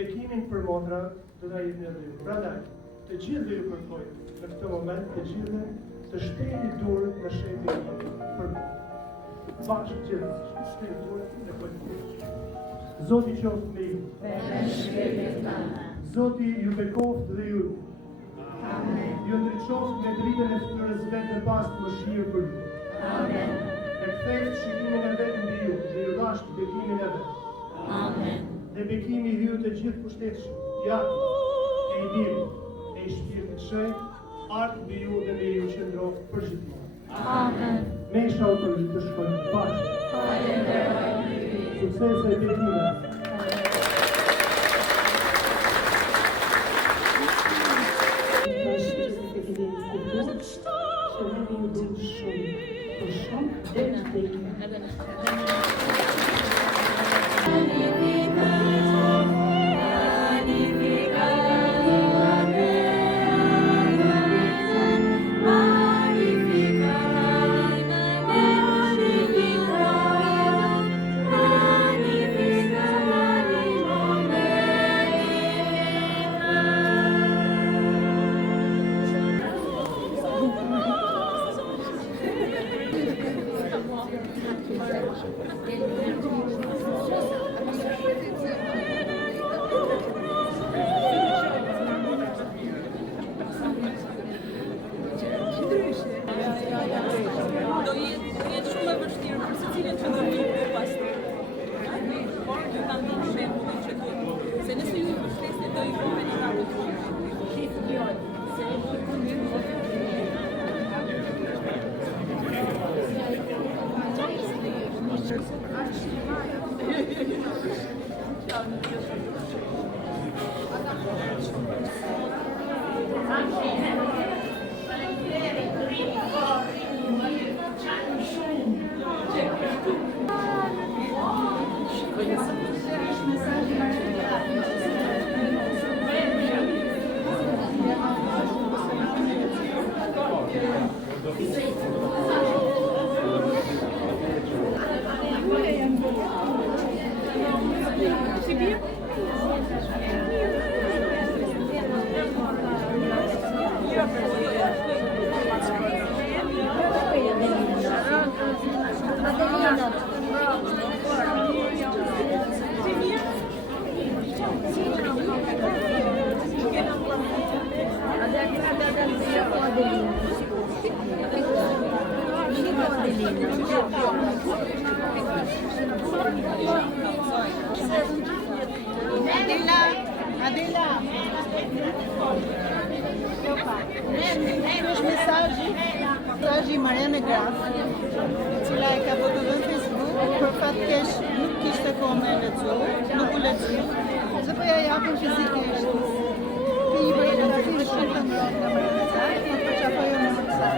bekimin për motra do ta jepni edhe ju. Prandaj, të gjithë ju kërkoj në këtë moment, të gjithë të shteni durën në shembin për bashkë gjithë, shteni durën në politik. Zoti qoftë me ju. Zoti ju bekoft dhe ju. Amen. Ju ndriçoft me dritën e fytyrës vetë në pas të mëshirë për ju. Amen. E kthejt shikimin e vetë mbi ju, dhe ju dasht bekimin e vetë. Amen. Dhe bekimi i hyjë të gjithë pushtetshëm, ja, e i mirë, e i shpirtit shenjtë, ardh mbi ju dhe me ju qëndroft përgjithmonë. Amen. Mesha u për të shkojnë bashkë. Suksese e bekime. Do jetë shumë e vështirë për secilin që do vinë dhe pas të. Por ju ta ndinë shembullin që do. Se nëse ju i mbështesni do ju bëhen ata të tjerë. Adela, është mesazhi Mariane Graf, e cila e ka fotografuar në Facebook, për fat keq nuk kishte kohë me lexu, nuk u lexoi, se po ja japin fizikisht. Ti i bëj fotografi shumë të ngrohtë nga Mariane Graf, por çfarë jo më sa.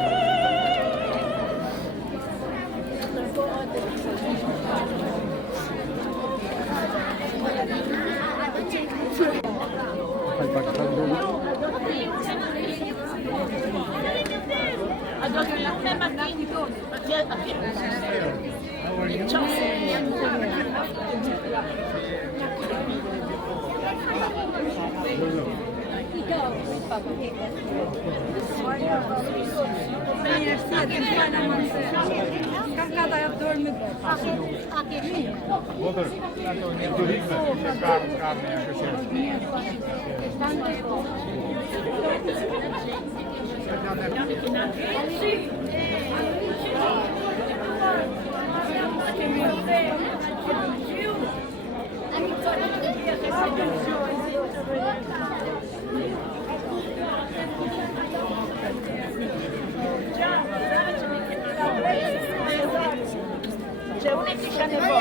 C'è una che c'ha nevò.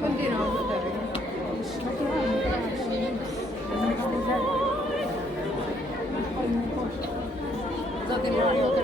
Continuo. zoti Mario